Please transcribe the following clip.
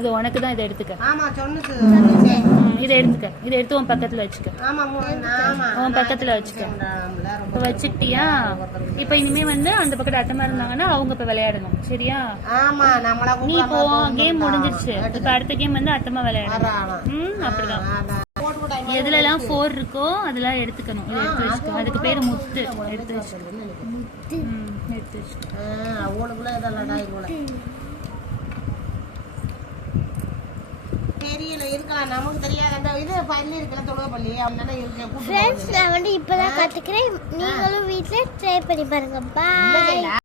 இது உனக்கு தான் இதை எடுத்துக்க இதை எடுத்துக்க இதை எடுத்து உன் பக்கத்துல வச்சுக்க உன் பக்கத்துல வச்சுக்க வச்சுட்டியா இப்போ இனிமே வந்து அந்த பக்கத்து அட்டமா இருந்தாங்கன்னா அவங்க போய் விளையாடணும் சரியா ஆமா நீ இப்போ கேம் முடிஞ்சிருச்சு இப்போ அடுத்த கேம் வந்து அட்டமா விளையாடணும் அப்படிதான் எதுல எல்லாம் போர் இருக்கோ அதெல்லாம் எடுத்துக்கணும் எடுத்து வச்சுக்கணும் அதுக்கு பேரு முத்து எடுத்து வச்சுக்கணும் எடுத்து வச்சுக்கணும் அவங்களுக்குள்ள இதெல்லாம் இருக்கும் தெரியல இருக்கலாம் நமக்கு தெரியாத இது பள்ளி இருக்கலாம் தொழுவ பள்ளி அப்படின்னா இருக்கேன் நான் வந்து இப்பதான் கத்துக்கிறேன் நீங்களும் வீட்டுல ட்ரை பண்ணி பாருங்க பாய்